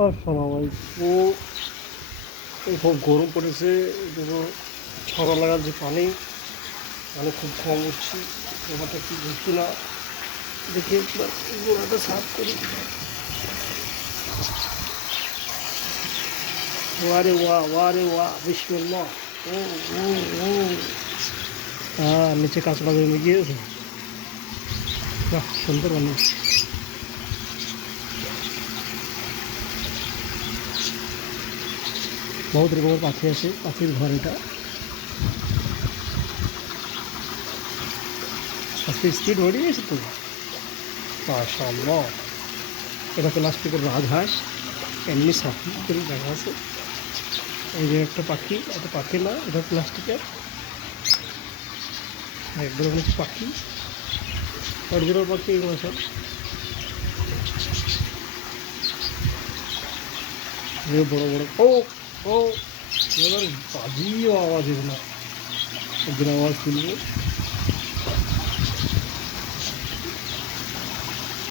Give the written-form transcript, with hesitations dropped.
আসসালামাইকুম। খুব গরম পড়েছে। দেখো ছড়া লাগার যে পানি খুব কম উঠছি। ব্যাপারটা কি বুঝছি না। দেখি গোড়াটা সাফ করি। ওয়ারে ওয়া বিসমিল্লাহ। ও ও ও হ্যাঁ, নিচে কাঁচড়া জমে গিয়েছে। বাহ, সুন্দর অনেক। বহুত রকমের পাখি আছে, পাখির ঘর এটা। আজকে স্পিড বেরিয়ে গেছে তো, মাশাআল্লাহ। এটা প্লাস্টিকের রাজহাঁস, এমনি সাফি করে দেখা আছে। এই যে একটা পাখি, এটা পাখি না, এটা প্লাস্টিকের এক ধরনের পাখি, অরিজিনাল পাখি এগুলো সব। বড় বড় ও ও এবার বাজিও আওয়াজ, এগুলো একদিন আওয়াজ তুলবো।